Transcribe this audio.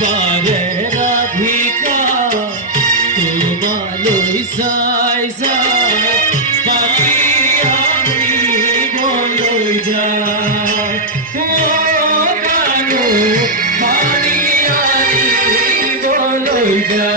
পারে রাধিকা তোমালই সাই সাই পাখি আমি বলই যায় ও কানো পানি আমি বলই যায়